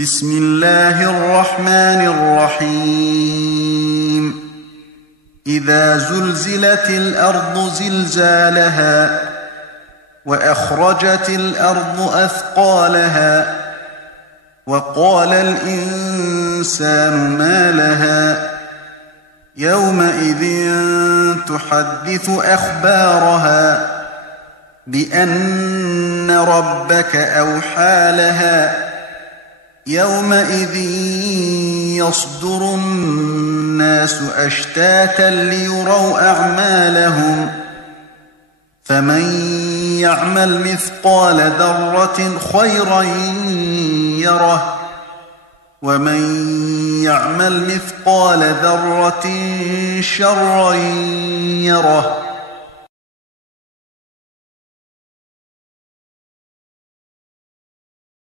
بسم الله الرحمن الرحيم إذا زلزلت الأرض زلزالها وأخرجت الأرض أثقالها وقال الإنسان ما لها يومئذ تحدث أخبارها بأن ربك أوحى لها يومئذ يصدر الناس أشتاتا ليروا أعمالهم فمن يعمل مثقال ذرة خيرا يره ومن يعمل مثقال ذرة شرا يره